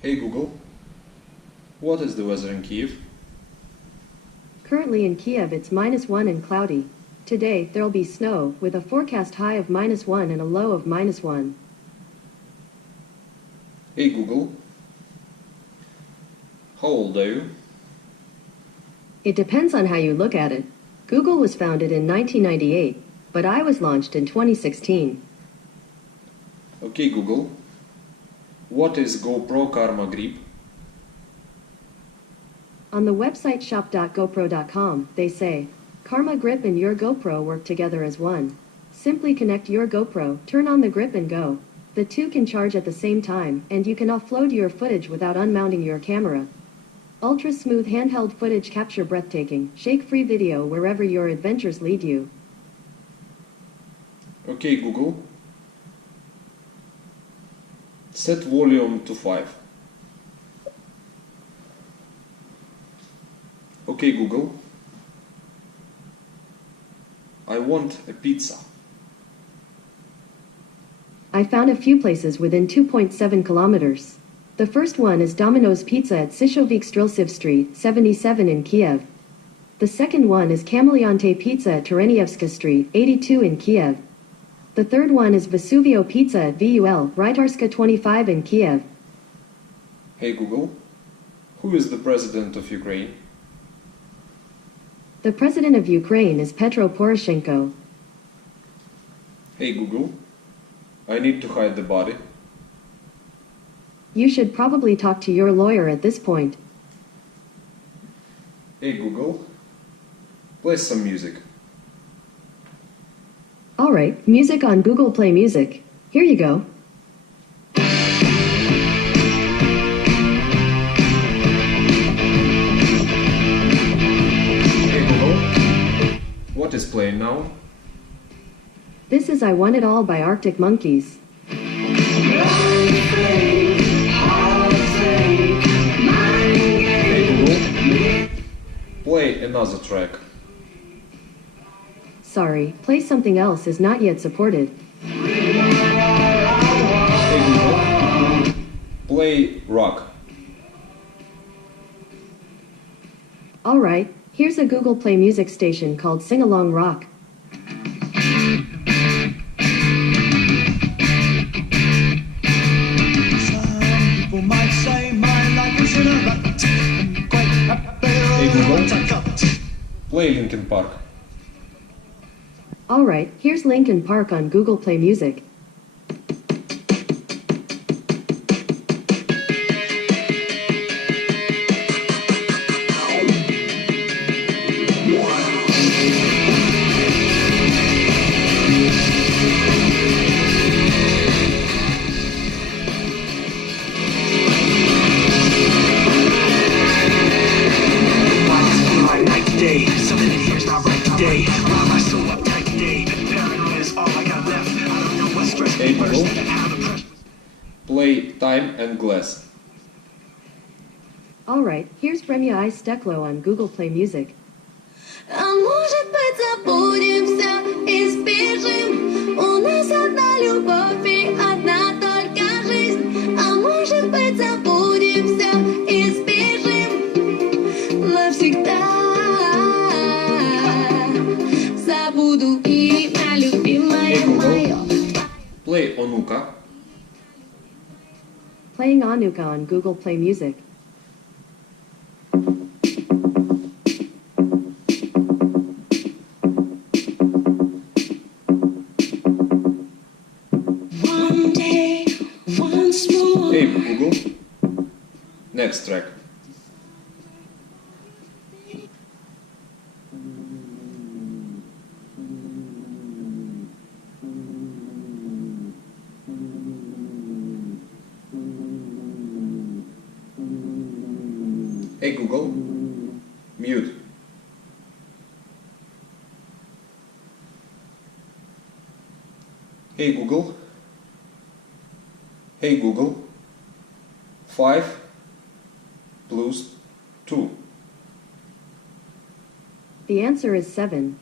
Hey Google, what is the weather in Kiev? Currently in Kiev it's -1 and cloudy. Today there'll be snow, with a forecast high of -1 and a low of -1. Hey Google, how old are you? It depends on how you look at it. Google was founded in 1998, but I was launched in 2016. Okay Google, what is GoPro Karma Grip? On the website shop.gopro.com, they say, Karma Grip and your GoPro work together as one. Simply connect your GoPro, turn on the grip and go. The two can charge at the same time, and you can offload your footage without unmounting your camera. Ultra-smooth handheld footage capture breathtaking, shake-free video wherever your adventures lead you. Okay Google, set volume to 5. Okay Google, I want a pizza. I found a few places within 2.7 kilometers. The first one is Domino's Pizza at Sishovik Striltsiv Street, 77 in Kiev. The second one is Kameleonte Pizza at Terenievska Street, 82 in Kiev. The third one is Vesuvio Pizza at VUL, Rytarska 25 in Kiev. Hey Google, who is the president of Ukraine? The president of Ukraine is Petro Poroshenko. Hey Google, I need to hide the body. You should probably talk to your lawyer at this point. Hey Google, play some music. Alright, music on Google Play Music. Here you go. Hey Google, what is playing now? This is I Want It All by Arctic Monkeys. Hey Google, play another track. Sorry, play something else is not yet supported. Hey Google, play rock. Alright, here's a Google Play Music station called Sing Along Rock. Hey Google, play Linkin Park. Alright, here's Linkin Park on Google Play Music. Hey Google, play Time and Glass. Alright, here's Время и Stекло on Google Play Music. А может быть забудем все и сбежим. У нас одна любовь и одна только жизнь. А может быть забудем все и сбежим навсегда. Забуду имя любимое мое. Play Onuka. Playing Anuka on Google Play Music. One day, once more. Hey Google, next track. Hey Google, mute. Hey Google. Hey Google. 5 plus 2. The answer is 7.